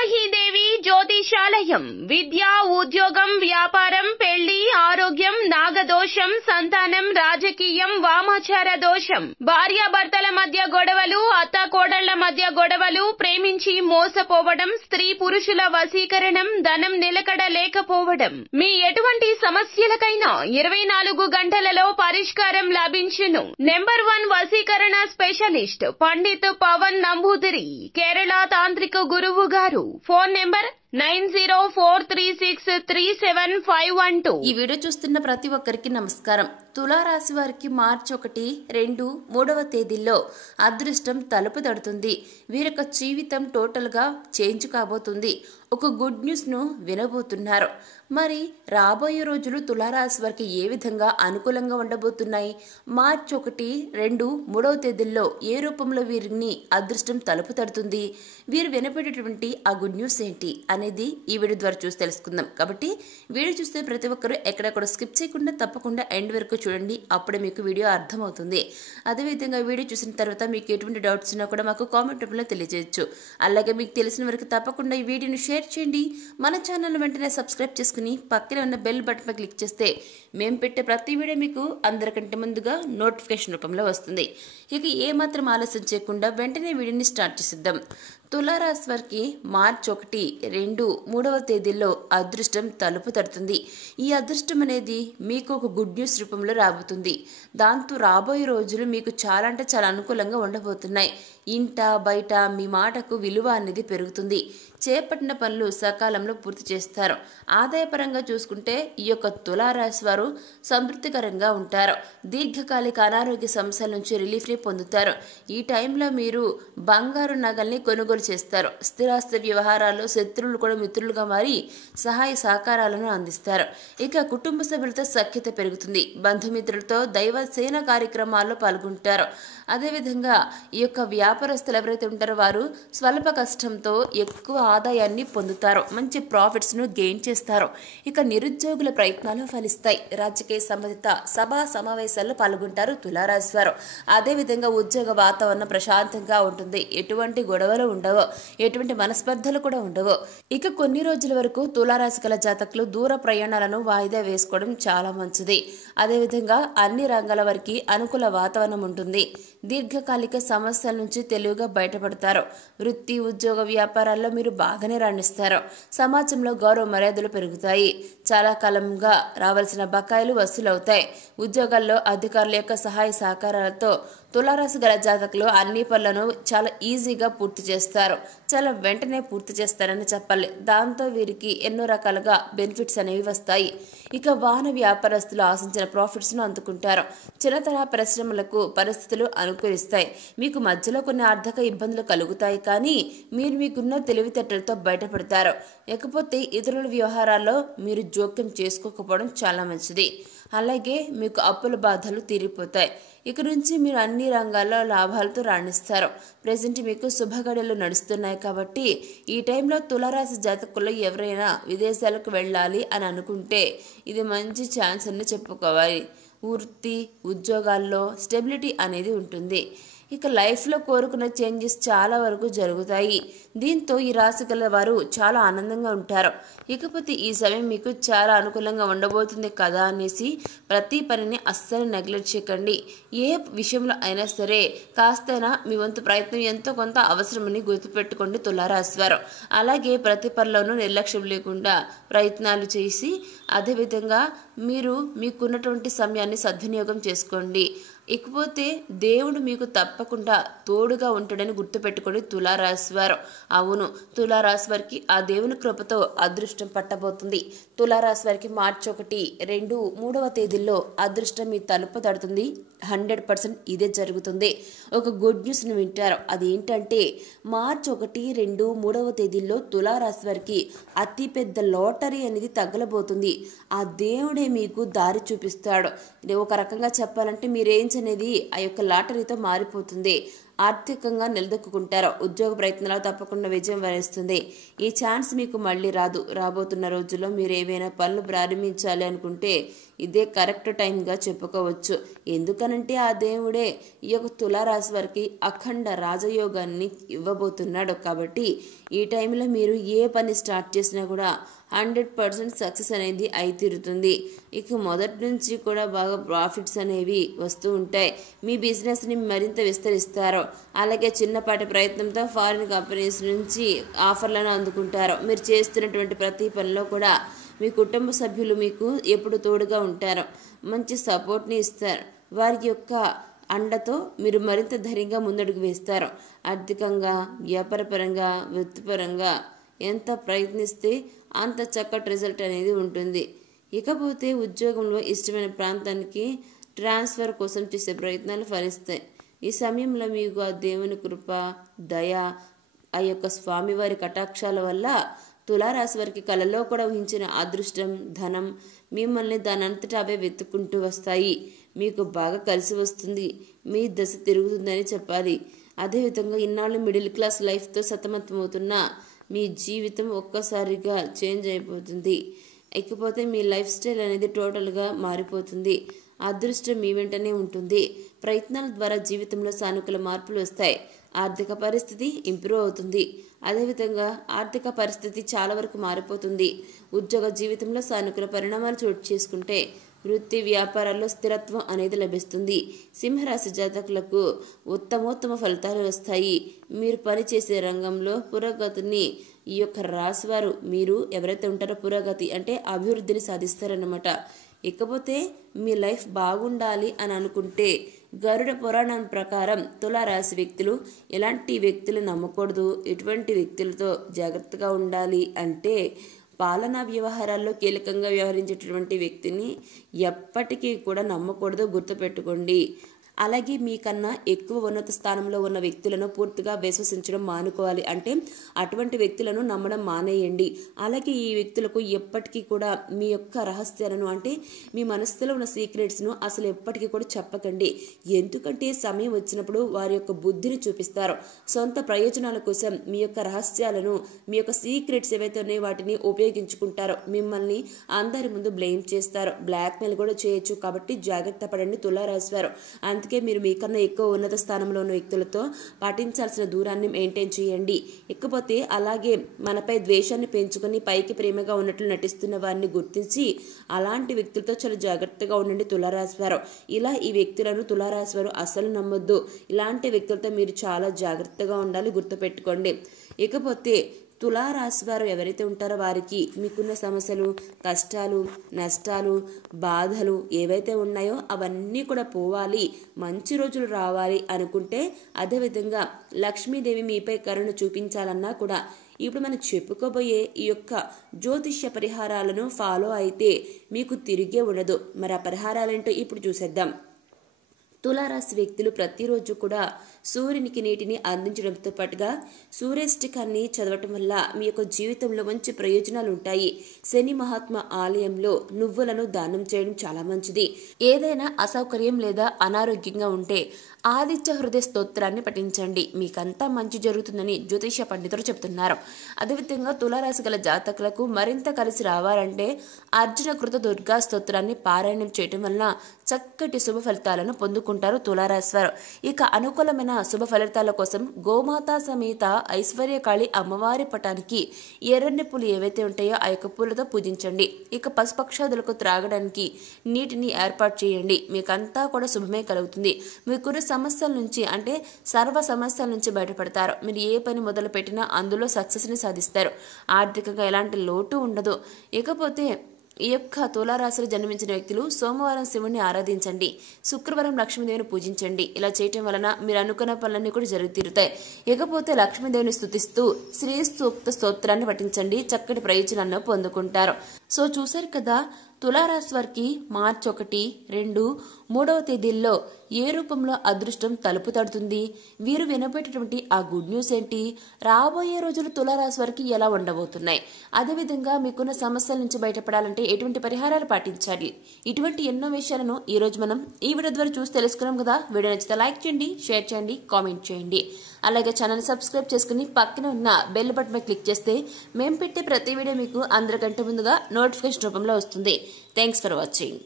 వారాహిదేవి జ్యోతిషాలయం విద్య, ఉద్యోగం, వ్యాపారం, పెళ్లి, ఆరోగ్యం, నాగదోషం, సంతానం, రాజకీయం, వామాచార దోషం, భార్యాభర్తల మధ్య గొడవలు, అత్తాకోడళ్ల మధ్య గొడవలు, ప్రేమించి మోసపోవడం, స్త్రీ పురుషుల వశీకరణం, ధనం నిలకడ లేకపోవడం, మీ ఎటువంటి సమస్యలకైనా 24 గంటలలో పరిష్కారం లభించును. నెంబర్ 1 వశీకరణ స్పెషలిస్ట్ పండిత్ పవన్ నంబూదిరి, కేరళ తాంత్రిక గురువు గారు. Phone number 9043637512. ఈ వీడియో చూస్తున్న ప్రతి ఒక్కరికి నమస్కారం. తులారాశి వారికి మార్చి 1, 2, 3వ తేదీల్లో అదృష్టం తలుపు తడుతుంది. వీరొక జీవితం టోటల్ గా చేంజ్ కాబోతుంది. ఒక గుడ్ న్యూస్ ను వినబోతున్నారు. మరి రాబోయే రోజులు తులారాశి వారికి ఏ విధంగా అనుకూలంగా ఉండబోతున్నాయి? మార్చి 1, 2, 3వ తేదీల్లో ఏ రూపంలో వీరిని అదృష్టం తలుపు తడుతుంది? వీరు వినపడేటువంటి ఆ గుడ్ న్యూస్ ఏంటి అనేది ఈ వీడియో ద్వారా చూసి తెలుసుకుందాం. కాబట్టి వీడియో చూస్తే ప్రతి ఒక్కరూ ఎక్కడెక్కడ స్కిప్ చేయకుండా తప్పకుండా ఎండ్ వరకు చూడండి. అప్పుడే మీకు వీడియో అర్థమవుతుంది. అదేవిధంగా వీడియో చూసిన తర్వాత మీకు ఎటువంటి డౌట్స్ ఉన్నా కూడా మాకు కామెంట్ రూపంలో తెలియజేయచ్చు. అలాగే మీకు తెలిసిన వరకు తప్పకుండా ఈ వీడియోని షేర్ చేయండి. మన ఛానల్ వెంటనే సబ్స్క్రైబ్ చేసుకుని పక్కనే ఉన్న బెల్ బటన్ పై క్లిక్ చేస్తే మేము పెట్టే ప్రతి వీడియో మీకు అందరికంటే ముందుగా నోటిఫికేషన్ రూపంలో వస్తుంది. ఇక ఏమాత్రం ఆలస్యం చేయకుండా వెంటనే వీడియోని స్టార్ట్ చేసిద్దాం. తులారాశి వారికి మార్చి 1, 2, 3వ తేదీల్లో అదృష్టం తలుపు తడుతుంది. ఈ అదృష్టం అనేది మీకు ఒక గుడ్ న్యూస్ రూపంలో రాబోతుంది. దాంతో రాబోయే రోజులు మీకు చాలా అంటే చాలా అనుకూలంగా ఉండబోతున్నాయి. ఇంట బయట మీ మాటకు విలువ అనేది పెరుగుతుంది. చేపట్టిన పనులు సకాలంలో పూర్తి చేస్తారు. ఆదాయపరంగా చూసుకుంటే ఈ యొక్క తులారాశి వారు సంతృప్తికరంగా ఉంటారు. దీర్ఘకాలిక అనారోగ్య సమస్యల నుంచి రిలీఫ్ ని పొందుతారు. ఈ టైంలో మీరు బంగారు నగల్ని కొనుగోలు చేస్తారు. స్థిరాస్తి వ్యవహారాల్లో శత్రువులు కూడా మిత్రులుగా మారి సహాయ సహకారాలను అందిస్తారు. ఇక కుటుంబ సభ్యులతో సఖ్యత పెరుగుతుంది. బంధుమిత్రులతో దైవ సేన కార్యక్రమాల్లో పాల్గొంటారు. అదేవిధంగా ఈ యొక్క వ్యాపారస్తులు ఎవరైతే ఉంటారో వారు స్వల్ప కష్టంతో ఎక్కువ ఆదాయాన్ని పొందుతారు. మంచి ప్రాఫిట్స్ ను గెయిన్ చేస్తారు. ఇక నిరుద్యోగుల ప్రయత్నాలు ఫలిస్తాయి. రాజకీయ సంబంధిత సభా సమావేశాల్లో పాల్గొంటారు తులారాశి వారు. అదేవిధంగా ఉద్యోగ వాతావరణం ప్రశాంతంగా ఉంటుంది. ఎటువంటి గొడవలు ఉండవు, ఎటువంటి మనస్పర్ధలు కూడా ఉండవు. ఇక కొన్ని రోజుల వరకు తులారాశి గల జాతకులు దూర ప్రయాణాలను వాయిదా వేసుకోవడం చాలా మంచిది. అదేవిధంగా అన్ని రంగాల వారికి అనుకూల వాతావరణం ఉంటుంది. దీర్ఘకాలిక సమస్యల నుంచి తెలివిగా బయటపడతారు. వృత్తి, ఉద్యోగ, వ్యాపారాల్లో మీరు బాగానే రాణిస్తారు. సమాజంలో గౌరవ మర్యాదలు పెరుగుతాయి. చాలా కాలంగా రావాల్సిన బకాయిలు వసూలవుతాయి. ఉద్యోగాల్లో అధికారుల యొక్క సహాయ సహకారాలతో తులారాశి గల జాతకులు అన్ని పనులను చాలా ఈజీగా పూర్తి చేస్తారు. చాలా వెంటనే పూర్తి చేస్తారని చెప్పాలి. దాంతో వీరికి ఎన్నో రకాలుగా బెనిఫిట్స్ అనేవి వస్తాయి. ఇక వాహన వ్యాపారస్తులు ఆశించిన ప్రాఫిట్స్ ను అందుకుంటారు. చిన్నతరహా పరిశ్రమలకు పరిస్థితులు అనుకూలిస్తాయి. మీకు మధ్యలో కొన్ని ఆర్థిక ఇబ్బందులు కలుగుతాయి, కానీ మీరు మీకున్న తెలివితేటలతో బయటపడతారు. ఇకపోతే ఇతరుల వ్యవహారాల్లో మీరు జోక్యం చేసుకోకపోవడం చాలా మంచిది. అలాగే మీకు అప్పుల బాధలు తీరిపోతాయి. ఇక నుంచి మీరు అన్ని రంగాల్లో లాభాలతో రాణిస్తారు. ప్రెజెంట్ మీకు శుభగడియలు నడుస్తున్నాయి కాబట్టి ఈ టైంలో తులారాశి జాతకుల్లో ఎవరైనా విదేశాలకు వెళ్ళాలి అని అనుకుంటే ఇది మంచి ఛాన్స్ అని చెప్పుకోవాలి. వృత్తి, ఉద్యోగాల్లో స్టెబిలిటీ అనేది ఉంటుంది. ఇక లైఫ్లో కోరుకున్న చేంజెస్ చాలా వరకు జరుగుతాయి. దీంతో ఈ రాశి గల వారు చాలా ఆనందంగా ఉంటారు. ఇకపోతే ఈ సమయం మీకు చాలా అనుకూలంగా ఉండబోతుంది కదా అనేసి ప్రతి పనిని అస్సలు నెగ్లెక్ట్ చేయకండి. ఏ విషయంలో అయినా సరే కాస్తైనా మీ వంతు ప్రయత్నం ఎంతో కొంత అవసరమని గుర్తుపెట్టుకోండి తులారాశి వారు. అలాగే ప్రతి పనిలోనూ నిర్లక్ష్యం లేకుండా ప్రయత్నాలు చేసి అదేవిధంగా మీరు మీకున్నటువంటి సమయాన్ని సద్వినియోగం చేసుకోండి. ఇకపోతే దేవుడు మీకు తప్పకుండా తోడుగా ఉంటాడని గుర్తుపెట్టుకోండి తులారాశి వారు. అవును, తులారాశి వారికి ఆ దేవుని కృపతో అదృష్టం పట్టబోతుంది. తులారాశి వారికి మార్చి 1, 2, 3వ తేదీల్లో అదృష్టం మీ తలుపు తడుతుంది. 100% ఇదే జరుగుతుంది. ఒక గుడ్ న్యూస్ ని వింటారు. అదేంటంటే మార్చి 1, 2, 3వ తేదీల్లో తులారాశి వారికి అతి పెద్ద లాటరీ అనేది తగలబోతుంది. ఆ దేవుడే మీకు దారి చూపిస్తాడు. ఒక రకంగా చెప్పాలంటే మీ రేంజ్ అనేది ఆ యొక్క లాటరీతో మారిపోతుంది. ఆర్థికంగా నిలదొక్కుంటారు. ఉద్యోగ ప్రయత్నాలు తప్పకుండా విజయం వరిస్తుంది. ఈ ఛాన్స్ మీకు మళ్ళీ రాదు. రాబోతున్న రోజుల్లో మీరు ఏవైనా పనులు ప్రారంభించాలి అనుకుంటే ఇదే కరెక్ట్ టైంగా చెప్పుకోవచ్చు. ఎందుకనంటే ఆ దేవుడే ఈ యొక్క తులారాశి వారికి అఖండ రాజయోగాన్ని ఇవ్వబోతున్నాడు. కాబట్టి ఈ టైంలో మీరు ఏ పని స్టార్ట్ చేసినా కూడా 100% సక్సెస్ అనేది అయి తీరుతుంది. ఇక మొదటి నుంచి కూడా బాగా ప్రాఫిట్స్ అనేవి వస్తూ ఉంటాయి. మీ బిజినెస్ని మరింత విస్తరిస్తారు. అలాగే చిన్నపాటి ప్రయత్నంతో ఫారిన్ కంపెనీస్ నుంచి ఆఫర్లను అందుకుంటారు. మీరు చేస్తున్నటువంటి ప్రతి పనిలో కూడా మీ కుటుంబ సభ్యులు మీకు ఎప్పుడు తోడుగా ఉంటారు. మంచి సపోర్ట్ని ఇస్తారు. వారి యొక్క అండతో మీరు మరింత ధైర్యంగా ముందడుగు వేస్తారు. ఆర్థికంగా, వ్యాపారపరంగా, వృత్తిపరంగా ఎంత ప్రయత్నిస్తే అంత చక్కటి రిజల్ట్ అనేది ఉంటుంది. ఇకపోతే ఉద్యోగంలో ఇష్టమైన ప్రాంతానికి ట్రాన్స్ఫర్ కోసం చేసే ప్రయత్నాలు ఫలిస్తాయి. ఈ సమయంలో మీకు ఆ దేవుని కృప, దయ, ఆ యొక్క స్వామివారి కటాక్షాల వల్ల తులారాశి వారికి కళలో కూడా ఊహించిన అదృష్టం, ధనం మిమ్మల్ని దానంతటా అవే వెతుక్కుంటూ వస్తాయి. మీకు బాగా కలిసి వస్తుంది. మీ దశ తిరుగుతుందని చెప్పాలి. అదేవిధంగా ఇన్నాళ్ళు మిడిల్ క్లాస్ లైఫ్తో సతమతమవుతున్న మీ జీవితం ఒక్కసారిగా చేంజ్ అయిపోతుంది. ఇకపోతే మీ లైఫ్ స్టైల్ అనేది టోటల్గా మారిపోతుంది. అదృష్టం మీ వెంటనే ఉంటుంది. ప్రయత్నాల ద్వారా జీవితంలో సానుకూల మార్పులు వస్తాయి. ఆర్థిక పరిస్థితి ఇంప్రూవ్ అవుతుంది. అదేవిధంగా ఆర్థిక పరిస్థితి చాలా వరకు మారిపోతుంది. ఉద్యోగ జీవితంలో సానుకూల పరిణామాలు చోటు చేసుకుంటే వృత్తి వ్యాపారాల్లో స్థిరత్వం అనేది లభిస్తుంది. సింహరాశి జాతకులకు ఉత్తమోత్తమ ఫలితాలు వస్తాయి. మీరు పనిచేసే రంగంలో పురోగతిని ఈ యొక్క రాశివారు మీరు ఎవరైతే ఉంటారో పురోగతి అంటే అభివృద్ధిని సాధిస్తారన్నమాట. ఇకపోతే మీ లైఫ్ బాగుండాలి అని అనుకుంటే గరుడ పురాణం ప్రకారం తులారాశి వ్యక్తులు ఎలాంటి వ్యక్తులు నమ్మకూడదు, ఎటువంటి వ్యక్తులతో జాగ్రత్తగా ఉండాలి అంటే పాలనా వ్యవహారాల్లో కీలకంగా వ్యవహరించేటటువంటి వ్యక్తిని ఎప్పటికీ కూడా నమ్మకూడదు, గుర్తుపెట్టుకోండి. అలాగే మీకన్నా ఎక్కువ ఉన్నత స్థానంలో ఉన్న వ్యక్తులను పూర్తిగా విశ్వసించడం మానుకోవాలి. అంటే అటువంటి వ్యక్తులను నమ్మడం మానేయండి. అలాగే ఈ వ్యక్తులకు ఎప్పటికీ కూడా మీ యొక్క రహస్యాలను అంటే మీ మనసులో ఉన్న సీక్రెట్స్ను అసలు ఎప్పటికీ కూడా చెప్పకండి. ఎందుకంటే సమయం వచ్చినప్పుడు వారి యొక్క బుద్ధిని చూపిస్తారు. సొంత ప్రయోజనాల కోసం మీ యొక్క రహస్యాలను, మీ యొక్క సీక్రెట్స్ ఏవైతే ఉన్నాయో వాటిని ఉపయోగించుకుంటారో మిమ్మల్ని అందరి ముందు బ్లేమ్ చేస్తారు. బ్లాక్మెయిల్ కూడా చేయొచ్చు. కాబట్టి జాగ్రత్త పడండి తులారాశి వారు. అందుకే మీరు మీకన్నా ఎక్కువ ఉన్నత స్థానంలో ఉన్న వ్యక్తులతో పాటించాల్సిన దూరాన్ని మెయింటైన్ చేయండి. ఇకపోతే అలాగే మనపై ద్వేషాన్ని పెంచుకొని పైకి ప్రేమగా ఉన్నట్లు నటిస్తున్న వారిని గుర్తించి అలాంటి వ్యక్తులతో చాలా జాగ్రత్తగా ఉండండి తులారాశి వారు. ఇలా ఈ వ్యక్తులను తులారాశి వారు అసలు నమ్మొద్దు. ఇలాంటి వ్యక్తులతో మీరు చాలా జాగ్రత్తగా ఉండాలి, గుర్తుపెట్టుకోండి. ఇకపోతే తులారాశి వారు ఎవరైతే ఉంటారో వారికి మీకున్న సమస్యలు, కష్టాలు, నష్టాలు, బాధలు ఏవైతే ఉన్నాయో అవన్నీ కూడా పోవాలి, మంచి రోజులు రావాలి అనుకుంటే అదేవిధంగా లక్ష్మీదేవి మీపై కరుణ చూపించాలన్నా కూడా ఇప్పుడు మనం చెప్పుకోబోయే ఈ యొక్క జ్యోతిష్య పరిహారాలను ఫాలో అయితే మీకు తిరిగే ఉండదు. మరి ఆ పరిహారాలేంటో ఇప్పుడు చూసేద్దాం. తులారాశి వ్యక్తులు ప్రతిరోజు కూడా సూర్యునికి నీటిని అందించడంతో పాటుగా సూర్యాష్టకాన్ని చదవటం వల్ల మీ యొక్క జీవితంలో మంచి ప్రయోజనాలు ఉంటాయి. శని మహాత్మ ఆలయంలో నువ్వులను దానం చేయడం చాలా మంచిది. ఏదైనా అసౌకర్యం లేదా అనారోగ్యంగా ఉంటే ఆదిత్య హృదయ స్తోత్రాన్ని పఠించండి. మీకంతా మంచి జరుగుతుందని జ్యోతిష పండితులు చెప్తున్నారు. అదేవిధంగా తులారాశి గల జాతకులకు మరింత కలిసి రావాలంటే అర్జున కృత దుర్గా స్తోత్రాన్ని పారాయణం చేయటం వలన చక్కటి శుభ ఫలితాలను పొందుకుంటారు తులారాశి వారు. ఇక అనుకూలమైన శుభ ఫలితాల కోసం గోమాత సమేత ఐశ్వర్యకాళి అమ్మవారి పటానికి ఎర్రని పూలు ఏవైతే ఉంటాయో ఆ యొక్క పూలతో పూజించండి. ఇక పశుపక్షాదులకు త్రాగడానికి నీటిని ఏర్పాటు చేయండి. మీకంతా కూడా శుభమే కలుగుతుంది. మీకున్న సమస్యల నుంచి అంటే సర్వ సమస్యల నుంచి బయటపడతారు. మీరు ఏ పని మొదలు పెట్టినా అందులో సక్సెస్ని సాధిస్తారు. ఆర్థికంగా ఎలాంటి లోటు ఉండదు. ఇకపోతే ఈ యొక్క తులారాశిలో జన్మించిన వ్యక్తులు సోమవారం శివుణ్ణి ఆరాధించండి, శుక్రవారం లక్ష్మీదేవిని పూజించండి. ఇలా చేయటం వలన మీరు అనుకున్న పనులన్నీ కూడా జరిగి తీరుతాయి. ఇకపోతే లక్ష్మీదేవిని స్తుతిస్తూ శ్రీ సూక్త స్తోత్రాన్ని పఠించండి. చక్కటి ప్రయోజనాలను పొందుకుంటారు. సో చూసారు కదా, తులారాశి వారికి మార్చి 1, 2, 3వ తేదీల్లో ఏ రూపంలో అదృష్టం తలుపు తడుతుంది? వీరు వినబెట్టేటువంటి ఆ గుడ్ న్యూస్ ఏంటి? రాబోయే రోజులు తులారాశి వారికి ఎలా ఉండబోతున్నాయి? అదేవిధంగా మీకున్న సమస్యల నుంచి బయటపడాలంటే ఎటువంటి పరిహారాలు పాటించాలి? ఇటువంటి ఎన్నో విషయాలను ఈ రోజు మనం ఈ వీడియో ద్వారా చూసి తెలుసుకున్నాం కదా. వీడియో నచ్చితే లైక్ చేయండి, షేర్ చేయండి, కామెంట్ చేయండి. అలాగే ఛానల్ సబ్స్క్రైబ్ చేసుకుని పక్కన ఉన్న బెల్ బటన్ మీద క్లిక్ చేస్తే మేము పెట్టే ప్రతి వీడియో మీకు అందరికంటే ముందుగా నోటిఫికేషన్ రూపంలో వస్తుంది. Thanks for watching.